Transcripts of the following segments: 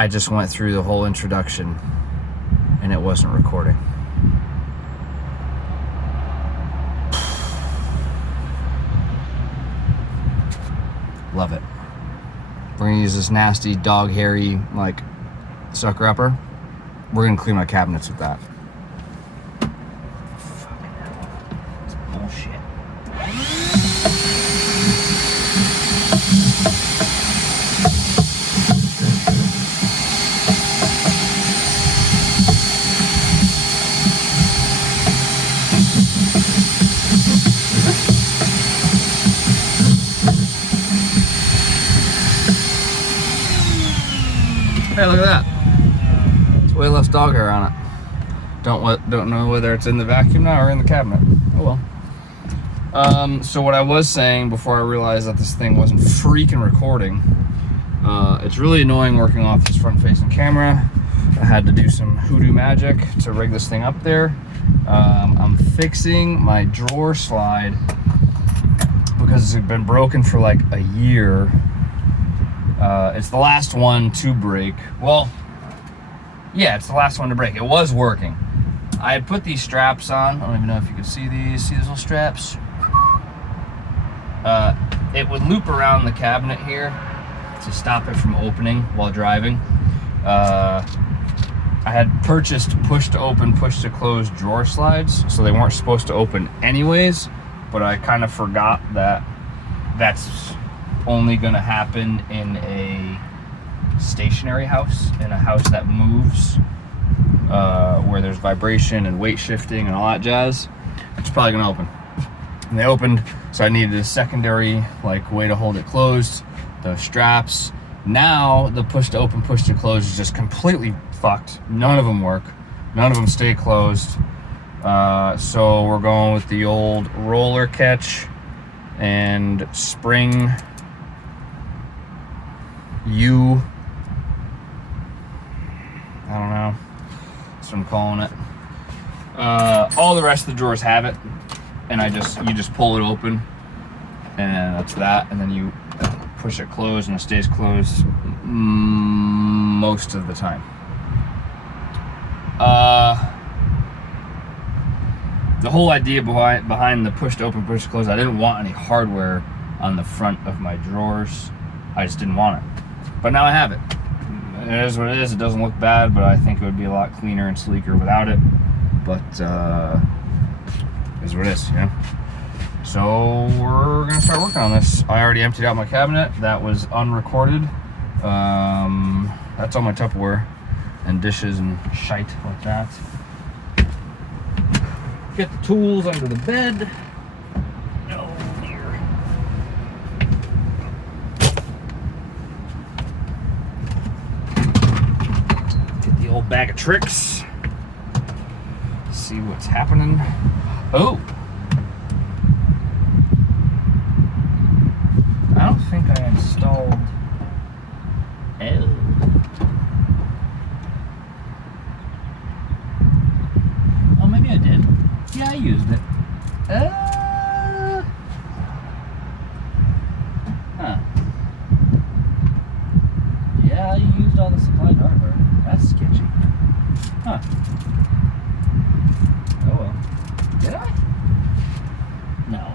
I just went through the whole introduction and it wasn't recording. Love it. We're gonna use this nasty dog hairy like sucker upper. We're gonna clean my cabinets with that. Fucking hell. It's bullshit. Hey, look at that. It's way less dog hair on it. Don't know whether it's in the vacuum now or in the cabinet. Oh well. So what I was saying before I realized that this thing wasn't freaking recording, it's really annoying working off this front-facing camera. I had to do some hoodoo magic to rig this thing up there. I'm fixing my drawer slide because it's been broken for like a year. It's the last one to break. Well, yeah, it's the last one to break. It was working. I had put these straps on. I don't even know if you can see these. See these little straps? It would loop around the cabinet here to stop it from opening while driving. I had purchased push to open, push to close drawer slides, so they weren't supposed to open anyways, but I kind of forgot that that's only going to happen in a stationary house, in a house that moves, where there's vibration and weight shifting and all that jazz. It's probably going to open. And they opened, so I needed a secondary like way to hold it closed, the straps. Now the push to open, push to close is just completely fucked. None of them work. None of them stay closed. So we're going with the old roller catch and spring I don't know. That's what I'm calling it. All the rest of the drawers have it, and you just pull it open, and that's that. And then you push it closed, and it stays closed most of the time. The whole idea behind the push to open, push to close, I didn't want any hardware on the front of my drawers. I just didn't want it. But now I have it. It is what it is. It doesn't look bad, but I think it would be a lot cleaner and sleeker without it. But it is what it is, you know? So we're gonna start working on this. I already emptied out my cabinet. That was unrecorded. That's all my Tupperware and dishes and shite like that. Get the tools under the bed. Old bag of tricks. See what's happening. Oh, I don't think I installed. Oh, maybe I did. Yeah, I used it. Yeah, you used all the supplied hardware. That's sketchy. Huh. Oh well. Did I? No.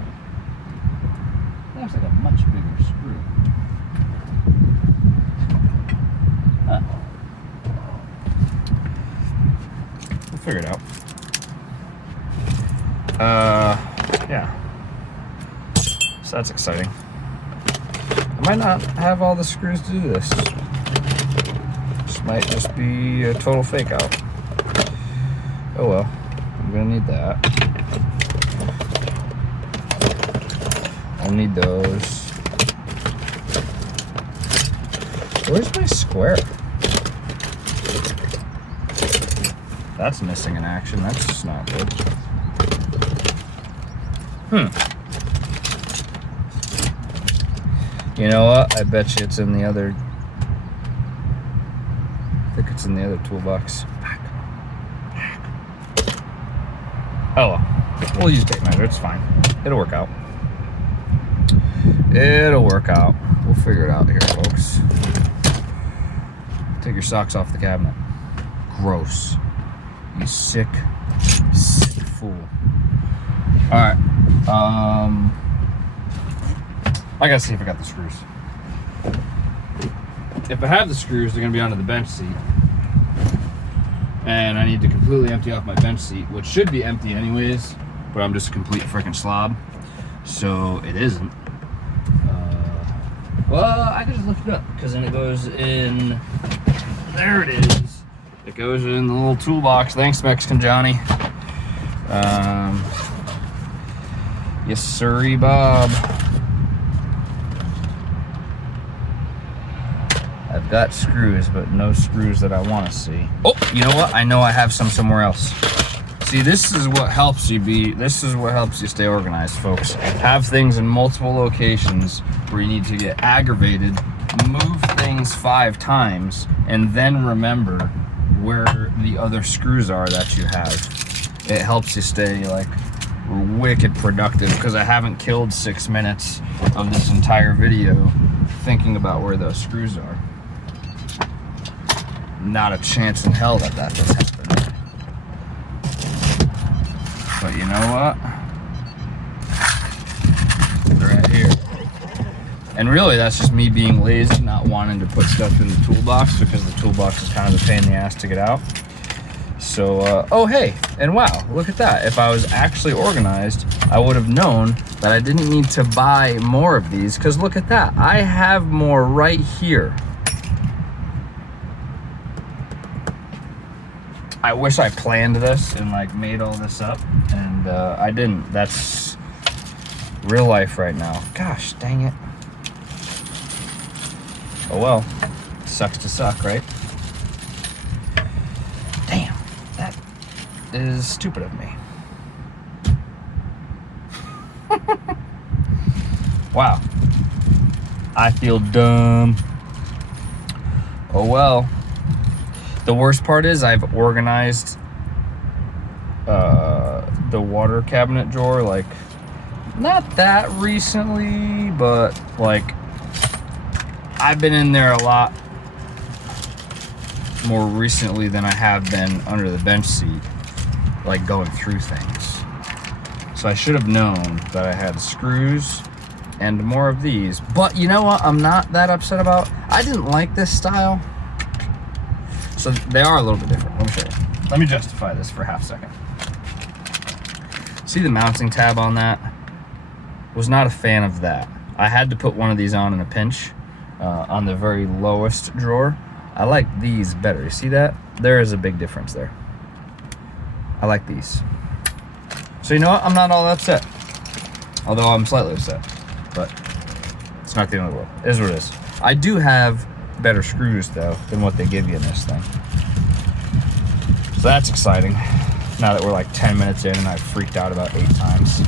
That looks like a much bigger screw. Huh. We'll figure it out. Yeah. So that's exciting. I might not have all the screws to do this. Might just be a total fake out. Oh well, I'm gonna need that. I'll need those. Where's my square? That's missing in action. That's just not good. You know what? I bet you it's in the other. I think it's in the other toolbox. Oh well. We'll use tape measure. It's fine. It'll work out. It'll work out. We'll figure it out here, folks. Take your socks off the cabinet. Gross. You sick fool. Alright. I gotta see if I got the screws. If I have the screws, they're gonna be under the bench seat. And I need to completely empty off my bench seat, which should be empty anyways, but I'm just a complete freaking slob. So it isn't. Well, I can just lift it up because then it goes in. There it is. It goes in the little toolbox. Thanks, Mexican Johnny. Yes, sirree, Bob. I've got screws, but no screws that I want to see. Oh, you know what? I know I have some somewhere else. See, this is what helps you stay organized, folks. Have things in multiple locations where you need to get aggravated, move things 5 times, and then remember where the other screws are that you have. It helps you stay like wicked productive because I haven't killed 6 minutes of this entire video thinking about where those screws are. Not a chance in hell that does happen. But you know what? They're right here. And really, that's just me being lazy, not wanting to put stuff in the toolbox because the toolbox is kind of a pain in the ass to get out. So, oh hey, and wow, look at that. If I was actually organized, I would have known that I didn't need to buy more of these because look at that. I have more right here. I wish I planned this and like made all this up, and I didn't. That's real life right now. Gosh, dang it. Oh well, sucks to suck, right? Damn, that is stupid of me. Wow, I feel dumb. Oh well. The worst part is I've organized the water cabinet drawer, like, not that recently, but like I've been in there a lot more recently than I have been under the bench seat, like going through things. So I should have known that I had screws and more of these. But you know what I'm not that upset about? I didn't like this style. So they are a little bit different. Let me show you. Let me justify this for a half second. See the mounting tab on that? Was not a fan of that. I had to put one of these on in a pinch on the very lowest drawer. I like these better. You see that? There is a big difference there. I like these. So you know what? I'm not all upset. Although I'm slightly upset. But it's not the end of the world. It is what it is. I do have better screws though than what they give you in this thing, so that's exciting. Now that we're like 10 minutes in and I've freaked out about 8 times.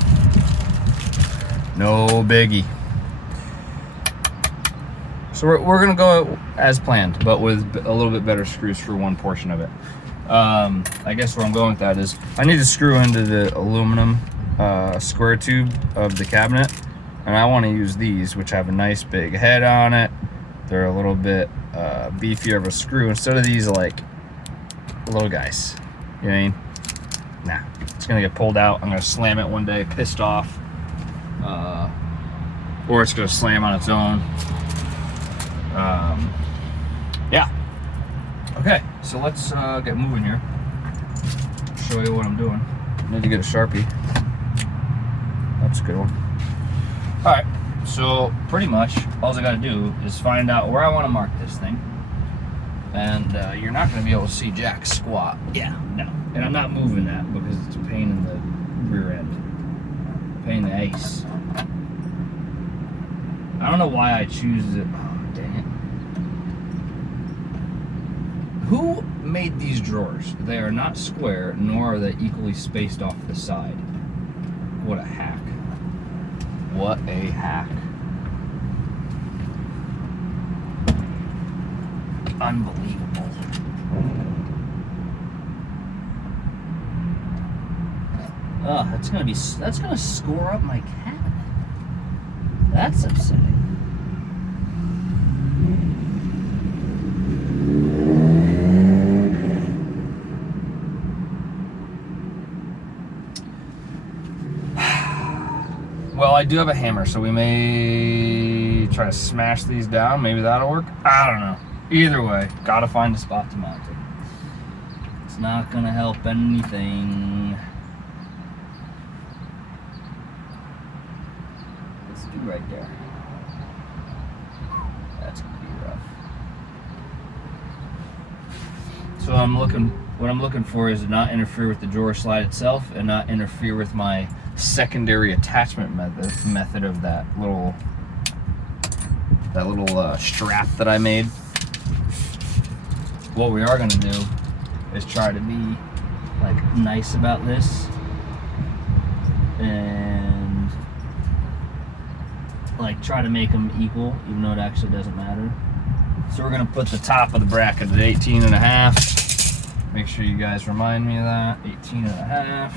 No biggie. So we're gonna go as planned, but with a little bit better screws for one portion of it. I guess where I'm going with that is I need to screw into the aluminum square tube of the cabinet, and I want to use these, which have a nice big head on it. They're a little bit beefier of a screw instead of these like little guys. You know what I mean? Nah, it's gonna get pulled out. I'm gonna slam it one day, pissed off, or it's gonna slam on its own. Yeah. Okay, so let's get moving here. Show you what I'm doing. Need to get a Sharpie. That's a good one. All right. So pretty much all I got to do is find out where I want to mark this thing, and you're not going to be able to see jack squat. Yeah, no. And I'm not moving that because it's a pain in the rear end, pain in the ace. I don't know why I choose it. Oh, dang it. Who made these drawers? They are not square, nor are they equally spaced off the side. What a hack. What a hack. Unbelievable. Oh, that's gonna score up my cabinet. That's upsetting. I do have a hammer, so we may try to smash these down. Maybe that'll work. I don't know. Either way, gotta find a spot to mount it. It's not gonna help anything. Let's do right there. That's gonna be rough. So what I'm looking for is to not interfere with the drawer slide itself and not interfere with my secondary attachment method of that little strap that I made. What we are going to do is try to be like nice about this and like try to make them equal, even though it actually doesn't matter. So we're going to put the top of the bracket at 18.5. Make sure you guys remind me of that. 18.5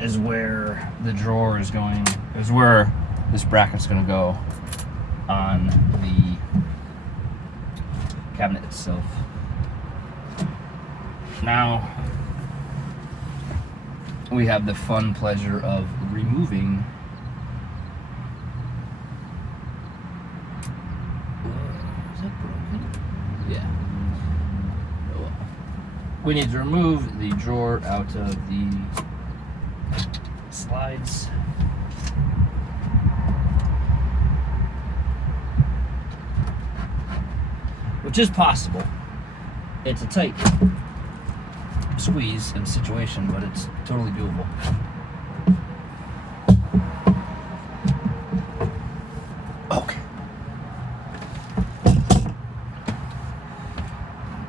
is where the drawer is going, is where this bracket's going to go on the cabinet itself. Now we have the fun pleasure of removing is that broken? Yeah. We need to remove the drawer out of the slides. Which is possible. It's a tight squeeze and situation, but it's totally doable. Okay.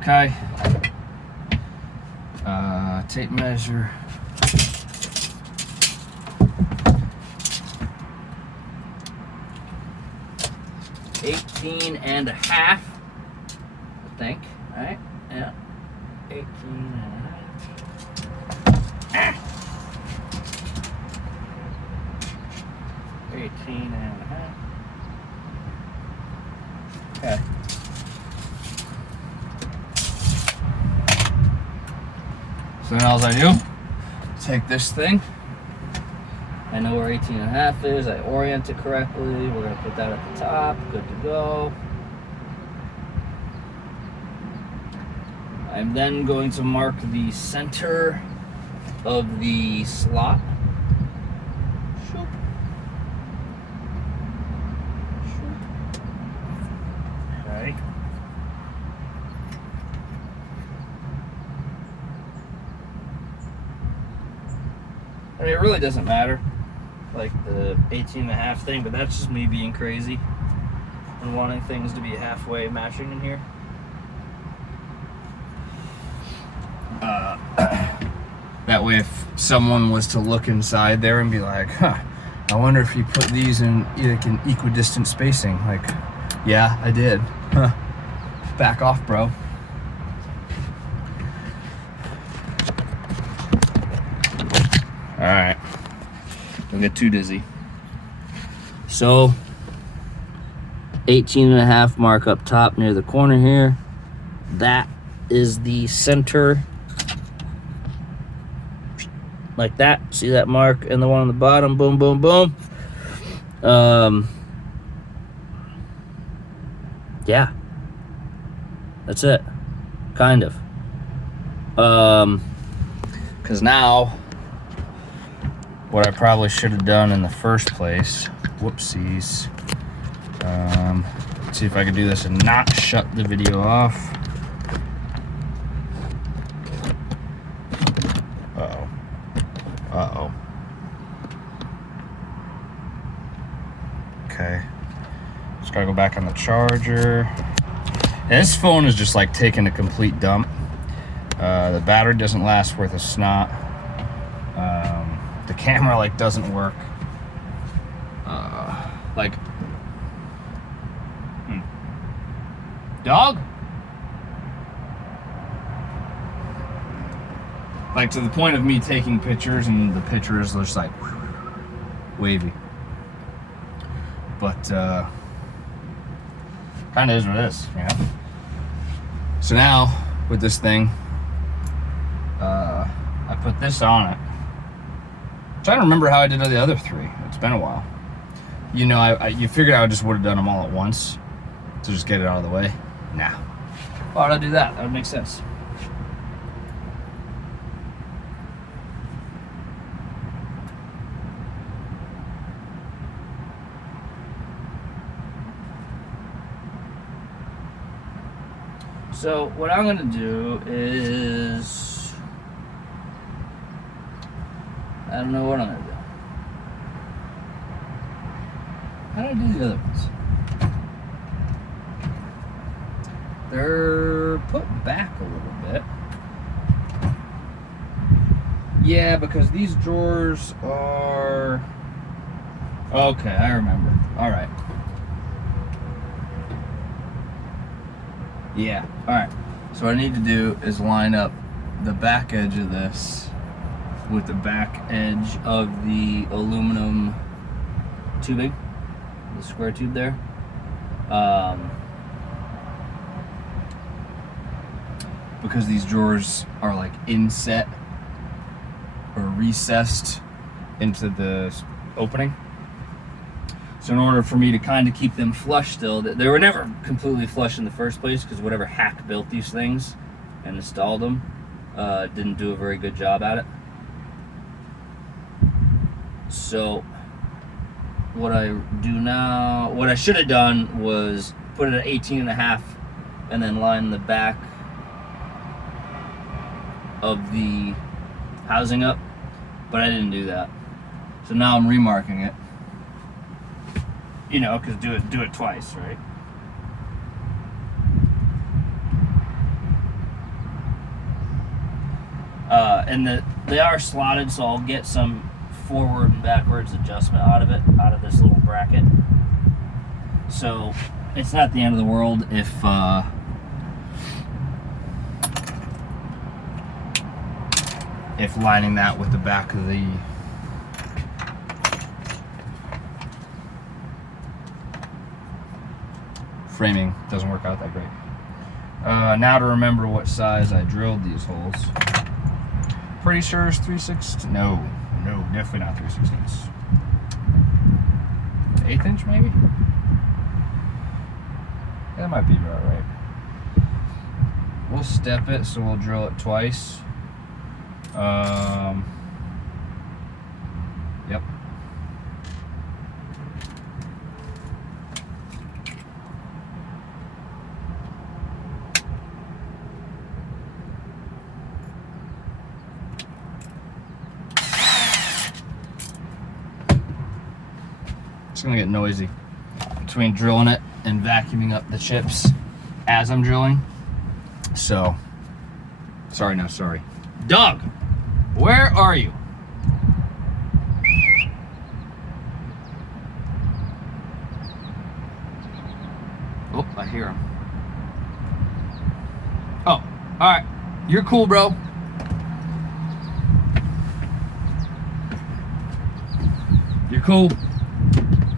Okay. Tape measure. $18.5, I think. All right. Yeah. 18.5. 18.5. Okay. So then all I do, take this thing. I know where 18.5 is. I orient it correctly. We're gonna put that at the top. Good to go. I'm then going to mark the center of the slot. Shoop. Shoop. Okay. I mean, it really doesn't matter, like the 18.5 thing, but that's just me being crazy and wanting things to be halfway matching in here. That way, if someone was to look inside there and be like, huh, I wonder if you put these in like an equidistant spacing. Like, yeah, I did. Huh. Back off, bro. Alright. Don't get too dizzy. So, 18.5 mark up top near the corner here. That is the center. Like that. See that mark and the one on the bottom? Boom, boom, boom. Yeah. That's it. Kind of. Because now, what I probably should have done in the first place, whoopsies. Let's see if I can do this and not shut the video off. Uh-oh. Okay. Just gotta go back on the charger. And this phone is just like taking a complete dump. The battery doesn't last worth a snot. The camera like doesn't work. Dog? Like to the point of me taking pictures and the pictures are just like wavy. But kind of is what it is, you know? So now with this thing, I put this on it. trying to remember how I did the other 3. It's been a while. You know, you figured I just would have done them all at once to just get it out of the way. Nah. Why would I do that? That would make sense. So what I'm gonna do is, I don't know what I'm gonna do. How do I do the other ones? They're put back a little bit. Yeah, because these drawers are, okay, I remember. All right. Yeah, all right. So what I need to do is line up the back edge of this with the back edge of the aluminum tubing, the square tube there. Because these drawers are like inset or recessed into the opening. So in order for me to kind of keep them flush still, they were never completely flush in the first place because whatever hack built these things and installed them didn't do a very good job at it. So what I do now, what I should have done was put it at 18.5 and then line the back of the housing up, but I didn't do that. So now I'm remarking it. You know, because do it twice, right? And they are slotted, so I'll get some forward and backwards adjustment out of it, out of this little bracket. So it's not the end of the world if lining that with the back of the framing doesn't work out that great. Now to remember what size I drilled these holes. Pretty sure it's 3/16. No, definitely not 3/16. 1/8 inch maybe? That might be about right. We'll step it, so we'll drill it twice. Yep. It's gonna get noisy between drilling it and vacuuming up the chips as I'm drilling. So, sorry, no, sorry. Doug, where are you? Oh, I hear him. Oh, all right. You're cool, bro. You're cool.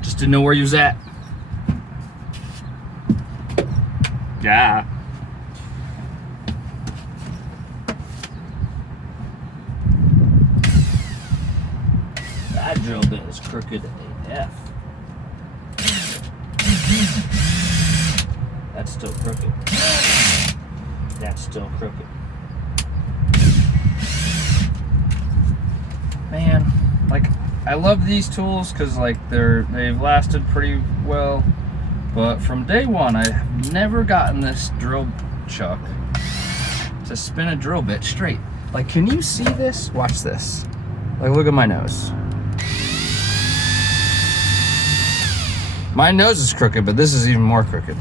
Just didn't know where you was at. Yeah. That drill bit is crooked AF. That's still crooked. That's still crooked. Man, like, I love these tools because like they've lasted pretty well, but from day one I've never gotten this drill chuck to spin a drill bit straight. Like, can you see this? Watch this. Like, look at my nose. My nose is crooked, but this is even more crooked.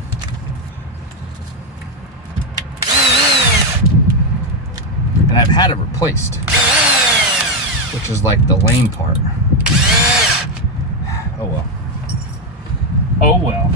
And I've had it replaced, which is like the lame part. Oh well. Oh well.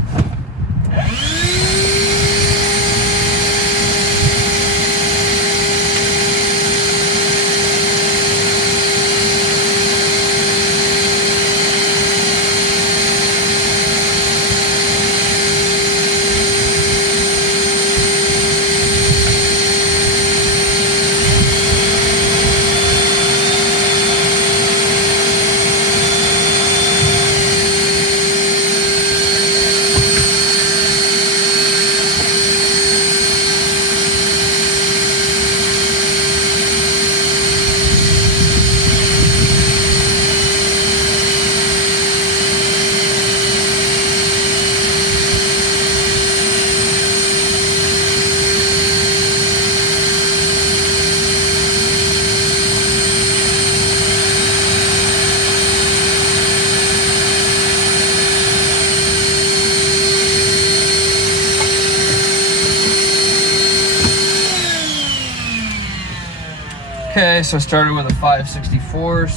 Okay, so I started with a 5/64.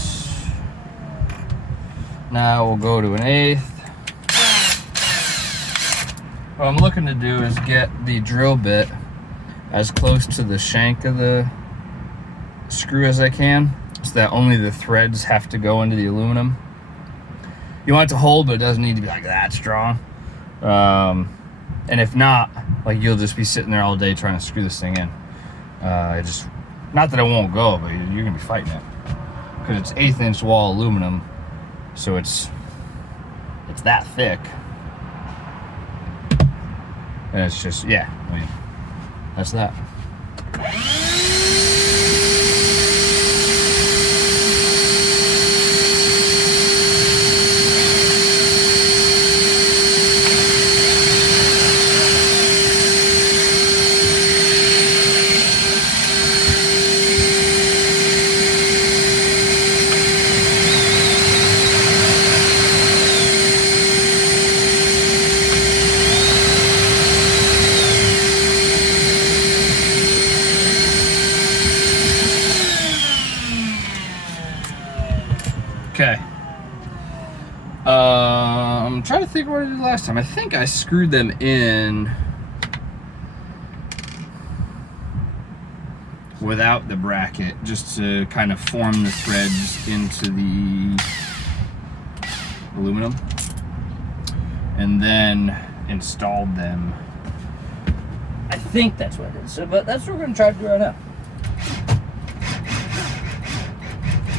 Now we'll go to an 1/8. What I'm looking to do is get the drill bit as close to the shank of the screw as I can, so that only the threads have to go into the aluminum. You want it to hold, but it doesn't need to be like that strong. And if not, like, you'll just be sitting there all day trying to screw this thing in. Not that it won't go, but you're gonna be fighting it because it's 1/8 inch wall aluminum, so it's that thick, and it's just, yeah, I mean, that's that. Okay. I'm trying to think what I did last time. I think I screwed them in without the bracket, just to kind of form the threads into the aluminum, and then installed them. I think that's what I did. So, but that's what we're gonna try to do right now.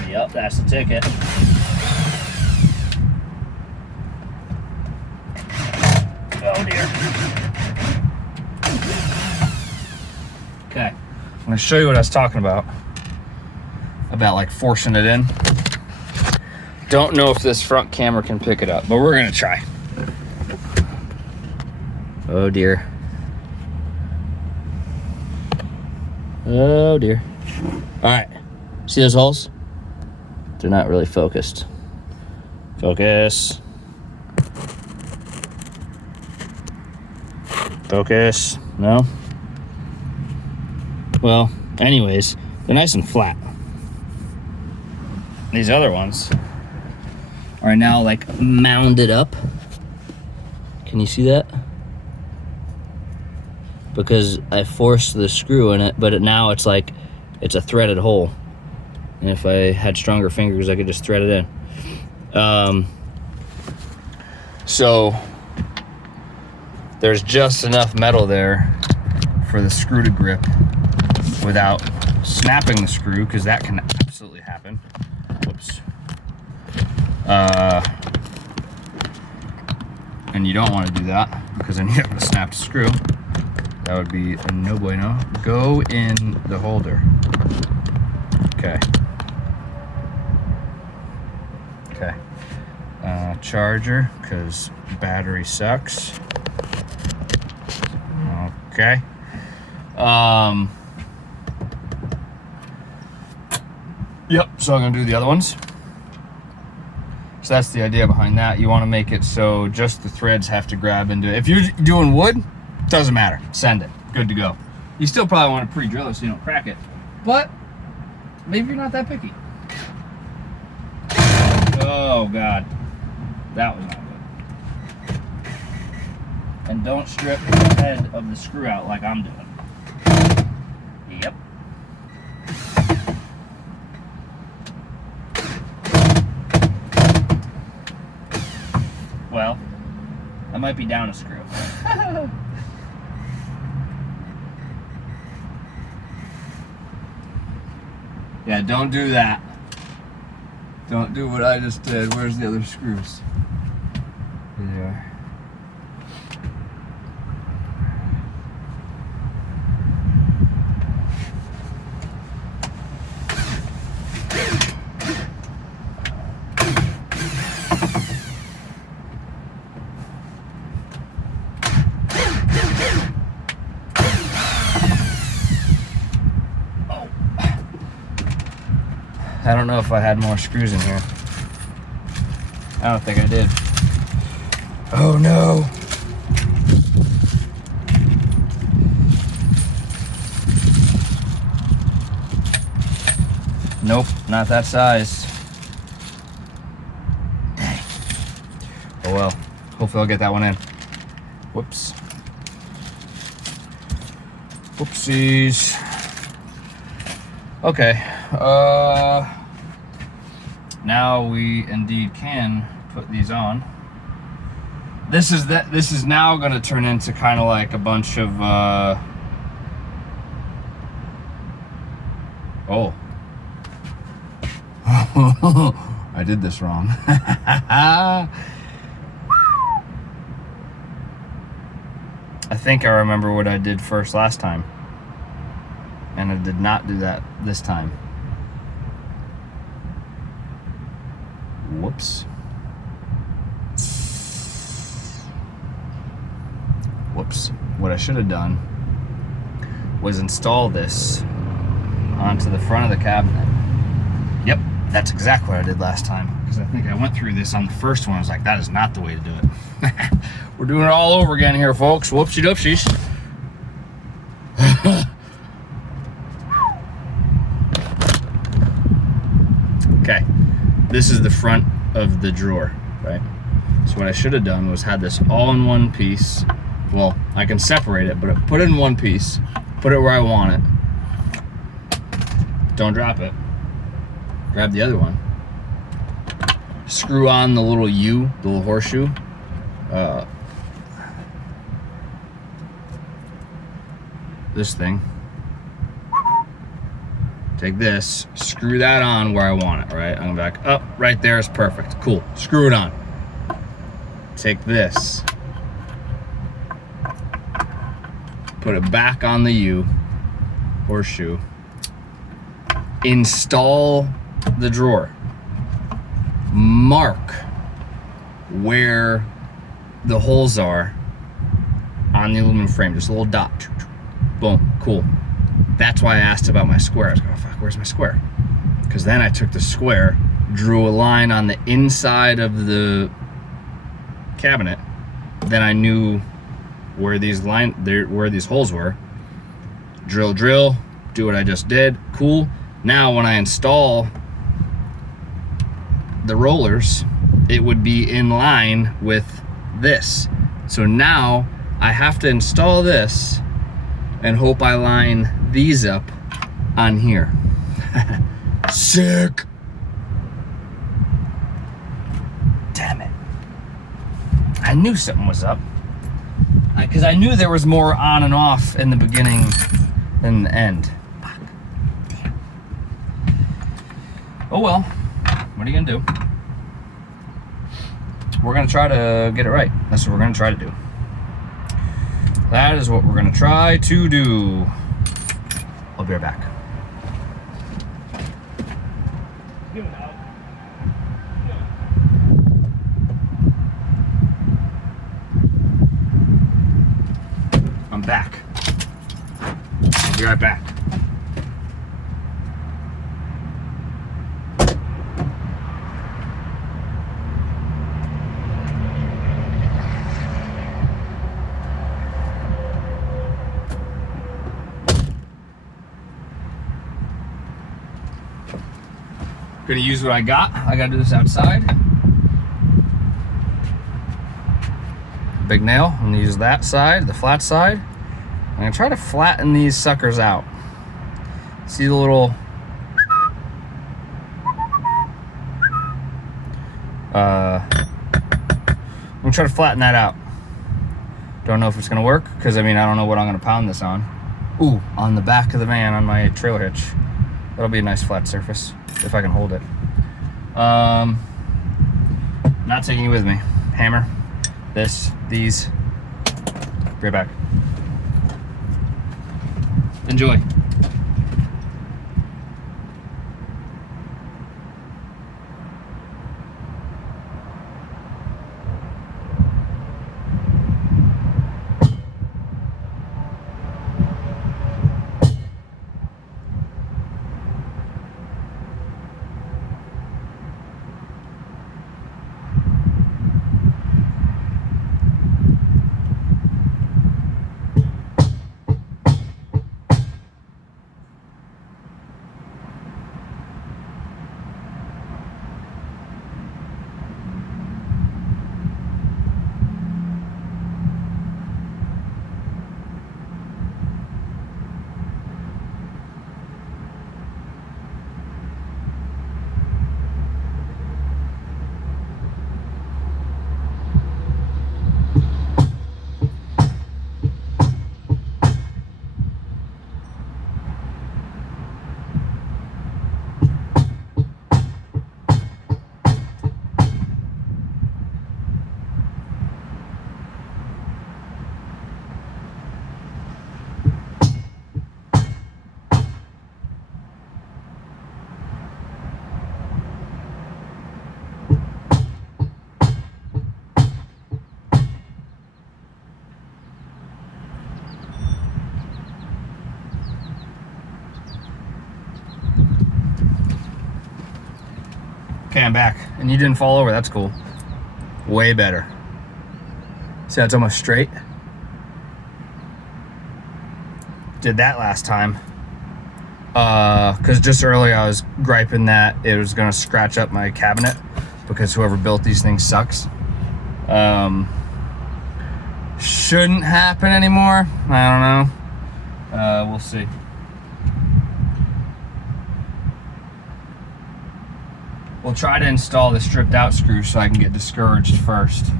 Yep, that's the ticket. Oh dear. Okay, I'm gonna show you what I was talking about like forcing it in. Don't know if this front camera can pick it up, but we're gonna try. Oh dear. Oh dear. All right, see those holes? They're not really focused. Focus. Focus. No? Well, anyways, they're nice and flat. These other ones are now like mounded up. Can you see that? Because I forced the screw in it, but now it's like, it's a threaded hole. And if I had stronger fingers, I could just thread it in. So there's just enough metal there for the screw to grip without snapping the screw, because that can absolutely happen. Whoops. And you don't want to do that, because then you have to snap the screw. That would be a no bueno. Go in the holder. Okay. Okay. Charger, because battery sucks. Okay. Yep, so I'm gonna do the other ones. So that's the idea behind that. You want to make it so just the threads have to grab into it. If you're doing wood, doesn't matter. Send it. Good to go. You still probably want to pre-drill it so you don't crack it. But maybe you're not that picky. Oh God, that was not good. And don't strip the head of the screw out like I'm doing. Yep. Well, I might be down a screw. Yeah, don't do that. Don't do what I just did. Where's the other screws? There they are. I don't know if I had more screws in here. I don't think I did. Oh no. Nope, not that size. Dang. Oh well, hopefully I'll get that one in. Whoops. Whoopsies. Okay, now we indeed can put these on. This is now going to turn into kind of like a bunch of oh. I did this wrong. I think I remember what I did first last time, and I did not do that this time. Whoops. Whoops. What I should have done was install this onto the front of the cabinet. Yep, that's exactly what I did last time, because I think I went through this on the first one. I was like, that is not the way to do it. We're doing it all over again here, folks. Whoopsie doopsies. Okay, this is the front of the drawer, right? So what I should have done was had this all in one piece. Well, I can separate it, but put it in one piece, put it where I want it. Don't drop it. Grab the other one. Screw on the little U, the little horseshoe. This thing. Take this, screw that on where I want it, right? I'm back up, right there is perfect. Cool, screw it on. Take this, put it back on the U, horseshoe, install the drawer, mark where the holes are on the aluminum frame, just a little dot. Boom, cool. That's why I asked about my square. I was like, oh fuck, where's my square? Because then I took the square, drew a line on the inside of the cabinet. Then I knew where these holes were. Drill, do what I just did. Cool. Now when I install the rollers, it would be in line with this. So now I have to install this and hope I line these up on here. Sick. Damn it. I knew something was up. Because I knew there was more on and off in the beginning than the end. Fuck. Damn. Oh well. What are you gonna do? We're gonna try to get it right. That's what we're gonna try to do. That is what we're gonna try to do. I'll be right back. I'm back. I'll be right back. Gonna use what I got. I gotta do this outside. Big nail. I'm gonna use that side, the flat side. I'm gonna try to flatten these suckers out. See the little I'm gonna try to flatten that out. Don't know if it's gonna work, because I mean I don't know what I'm gonna pound this on. Ooh, on the back of the van on my trailer hitch. That'll be a nice flat surface if I can hold it. Not taking it with me. Hammer, these. Be right back. Enjoy. Okay, I'm back. And you didn't fall over, that's cool. Way better. See how it's almost straight? Did that last time. Because just earlier I was griping that it was gonna scratch up my cabinet because whoever built these things sucks. Shouldn't happen anymore. I don't know. We'll see. We'll try to install the stripped out screw so I can get discouraged first.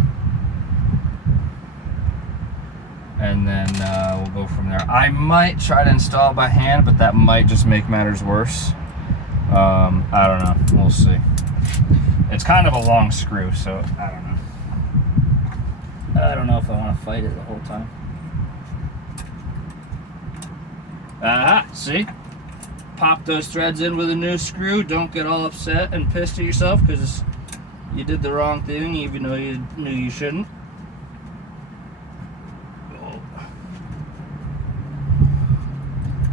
And then we'll go from there. I might try to install it by hand, but that might just make matters worse. I don't know. We'll see. It's kind of a long screw, so I don't know. I don't know if I want to fight it the whole time. See? Pop those threads in with a new screw. Don't get all upset and pissed at yourself because you did the wrong thing even though you knew you shouldn't.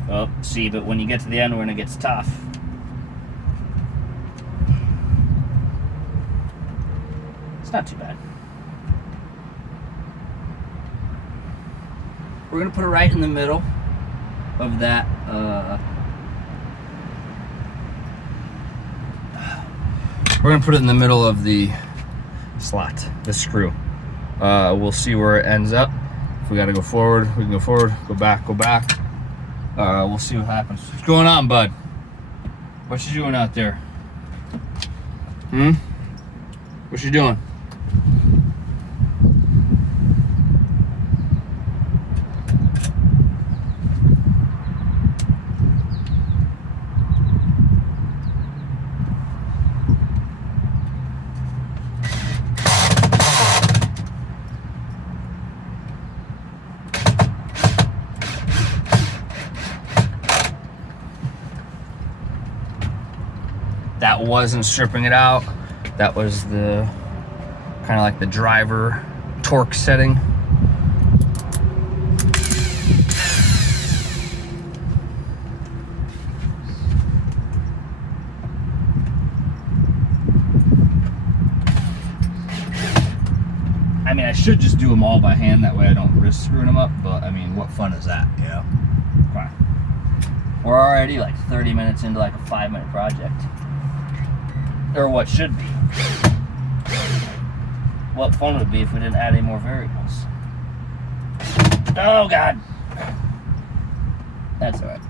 Well, see, but when you get to the end when it gets tough, it's not too bad. We're gonna put it right in the middle of that we're gonna put it in the middle of the slot, the screw. We'll see where it ends up. If we gotta go forward, we can go forward, go back, go back. We'll see what happens. What's going on, bud? What you doing out there? What you doing? That wasn't stripping it out. That was the kind of like the driver torque setting. I mean, I should just do them all by hand. That way I don't risk screwing them up. But I mean, what fun is that? Yeah. Okay. We're already like 30 minutes into like a 5-minute project. Or what should be. What fun would it be if we didn't add any more variables? Oh God! That's alright.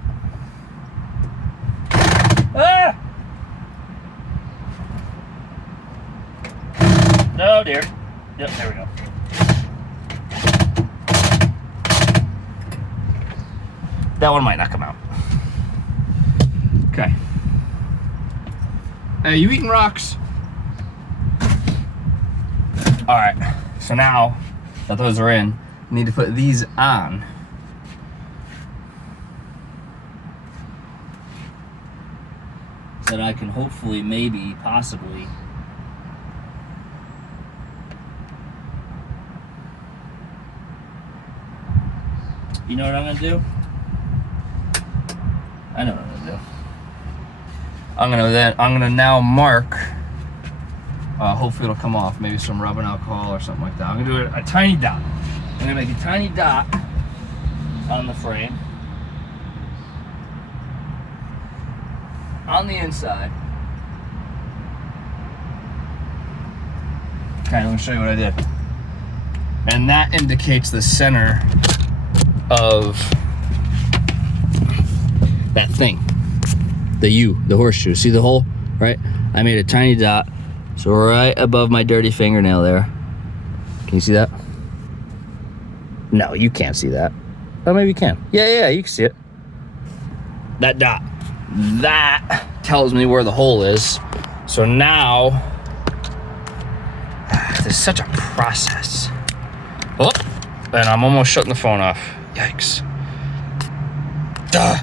Ah! Oh dear. Yep, there we go. That one might not come out. Okay. Hey, you eating rocks? All right, so now that those are in, I need to put these on. So that I can hopefully, maybe, possibly you know what I'm gonna do? I know what I'm gonna do. I'm gonna now mark. Hopefully it'll come off. Maybe some rubbing alcohol or something like that. I'm gonna do a tiny dot. I'm gonna make a tiny dot on the frame, on the inside. Okay, let me show you what I did. And that indicates the center of that thing. The U, the horseshoe. See the hole, right? I made a tiny dot, so right above my dirty fingernail there. Can you see that? No, you can't see that. Oh, maybe you can. Yeah, you can see it. That dot. That tells me where the hole is. So now, this is such a process. Oh, and I'm almost shutting the phone off. Yikes. Duh.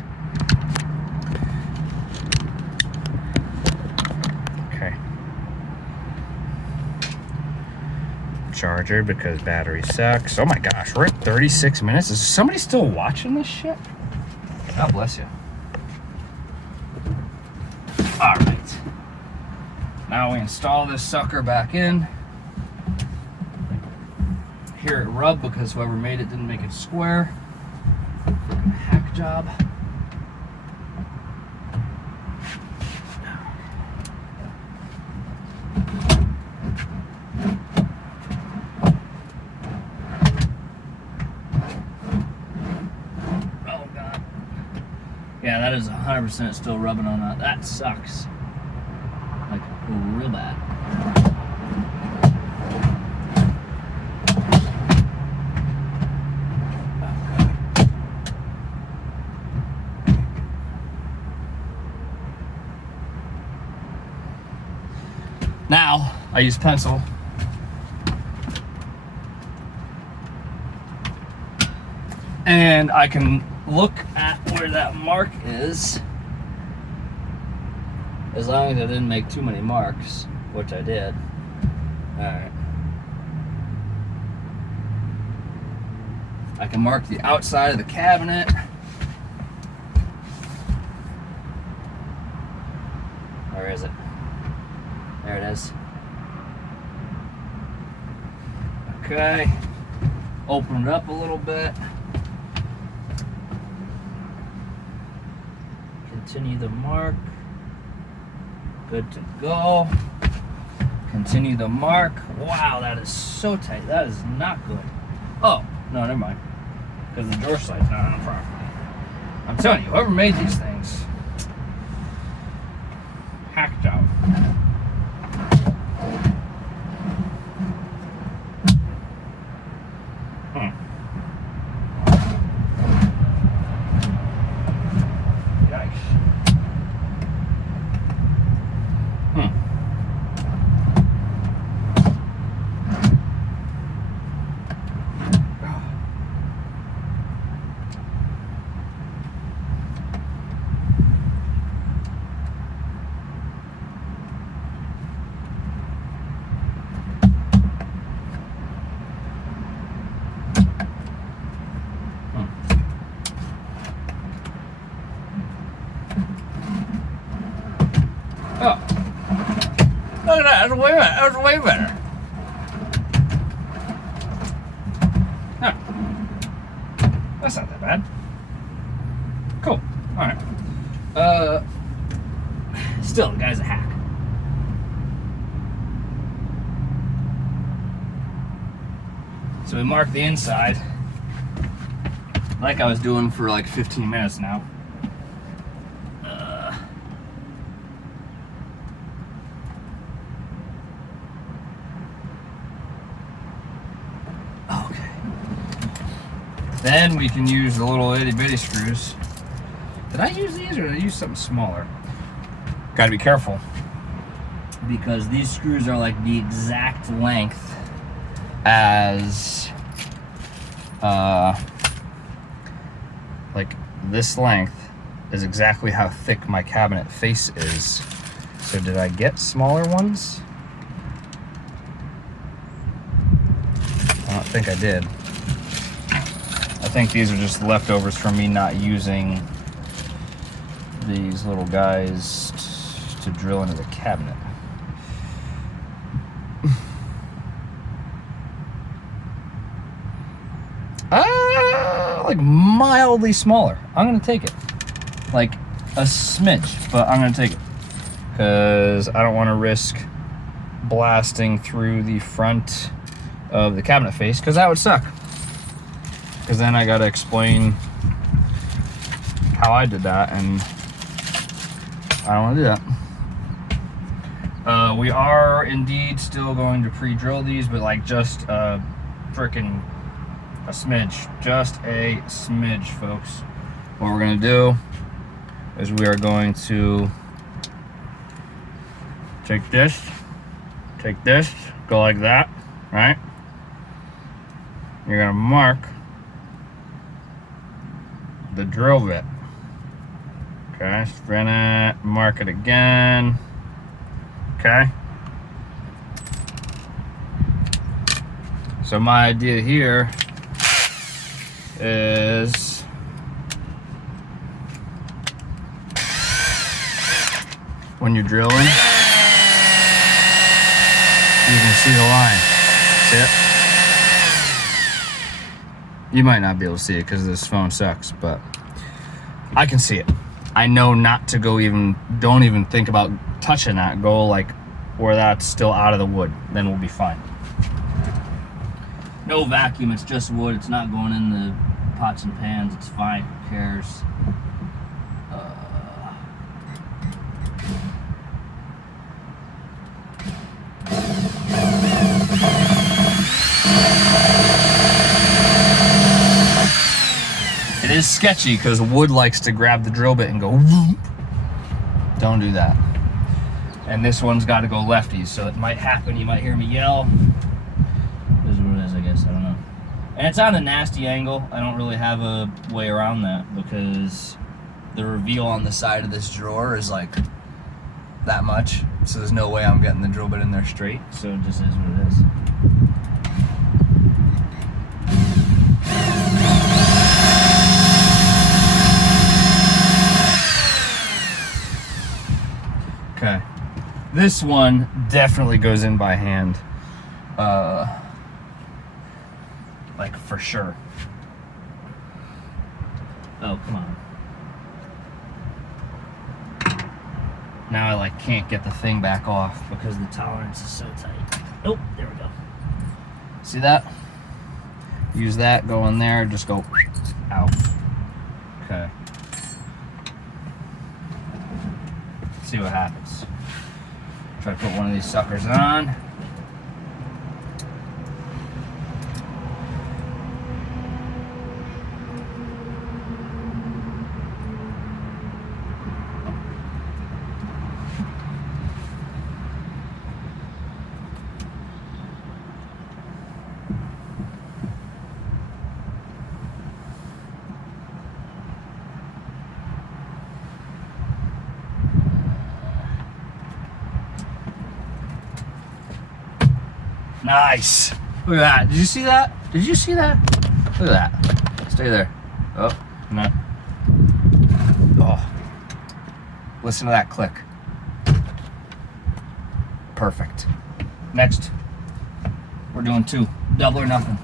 Charger because battery sucks. Oh my gosh, we're at 36 minutes. Is somebody still watching this shit? God bless you. All right. Now we install this sucker back in. Hear it rub because whoever made it didn't make it square. Freaking hack job. Oh god. Yeah, that is 100% still rubbing on that. That sucks. Like, real bad. Now, I use pencil. And I can look at where that mark is. As long as I didn't make too many marks, which I did. Alright. I can mark the outside of the cabinet. Where is it? There it is. Okay. Open it up a little bit. Continue the mark. Good to go. Continue the mark. Wow, that is so tight. That is not good. Oh, no, never mind. Because the drawer slide's not on properly. I'm telling you, whoever made these things, hack job. Oh, look at that! That's way better. Oh, that's not that bad. Cool. All right. Still, the guy's a hack. So we mark the inside, like I was doing for like 15 minutes now. Then we can use the little itty bitty screws. Did I use these or did I use something smaller? Gotta be careful, because these screws are like the exact length as like this length is exactly how thick my cabinet face is. So did I get smaller ones? I don't think I did. I think these are just leftovers from me not using these little guys to drill into the cabinet. Like mildly smaller. I'm gonna take it. Like a smidge, but I'm gonna take it. Because I don't want to risk blasting through the front of the cabinet face, because that would suck. Because then I gotta explain how I did that, and I don't want to do that. We are indeed still going to pre-drill these, but like just freaking a smidge, just a smidge, folks. What we're gonna do is we are going to take this, go like that, right? You're gonna mark the drill bit. Okay, spin it, mark it again. Okay. So my idea here is when you're drilling, you can see the line. See it? You might not be able to see it because this phone sucks, but I can see it. I know not to go don't even think about touching that. Go like where that's still out of the wood. Then we'll be fine. No vacuum, it's just wood. It's not going in the pots and pans. It's fine. Who cares? It is sketchy because wood likes to grab the drill bit and go whoop. Don't do that. And this one's got to go lefties, so it might happen. You might hear me yell. This is what it is, I guess. I don't know. And it's on a nasty angle. I don't really have a way around that because the reveal on the side of this drawer is like that much. So there's no way I'm getting the drill bit in there straight. So it just is what it is. Okay, this one definitely goes in by hand, like for sure. Oh, come on. Now I like can't get the thing back off because the tolerance is so tight. Oh, there we go. See that? Use that, go in there, just go out. Okay. See what happens. Try to put one of these suckers on. Nice. Look at that. Did you see that? Did you see that? Look at that. Stay there. Oh, no. Oh. Listen to that click. Perfect. Next. We're doing 2. Double or nothing.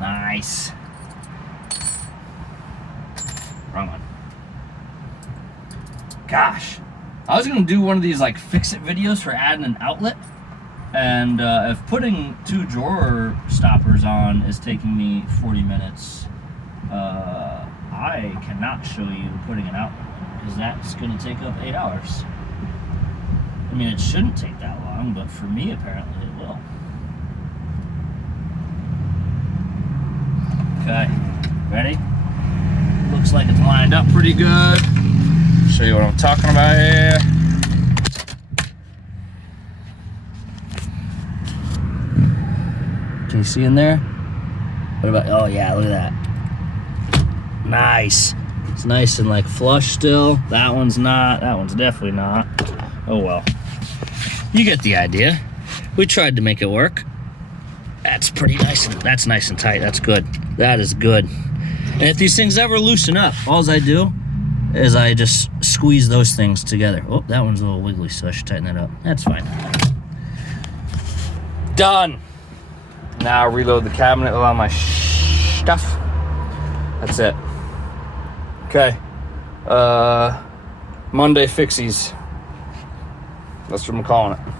Nice. Wrong one. Gosh. I was gonna do one of these like fix-it videos for adding an outlet, and if putting 2 drawer stoppers on is taking me 40 minutes, I cannot show you putting an outlet because that's gonna take up 8 hours. I mean, it shouldn't take that long, but for me, apparently it will. Okay, ready? Looks like it's lined up pretty good. Show you what I'm talking about here. Can you see in there? What about, oh yeah, look at that. Nice. It's nice and like flush still. That one's not, that one's definitely not. Oh well. You get the idea. We tried to make it work. That's pretty nice, that's nice and tight, that's good. That is good. And if these things ever loosen up, all I do is I just squeeze those things together. Oh, that one's a little wiggly, so I should tighten that up. That's fine. Done. Now reload the cabinet with all my stuff. That's it. Okay. Monday Fixies. That's what I'm calling it.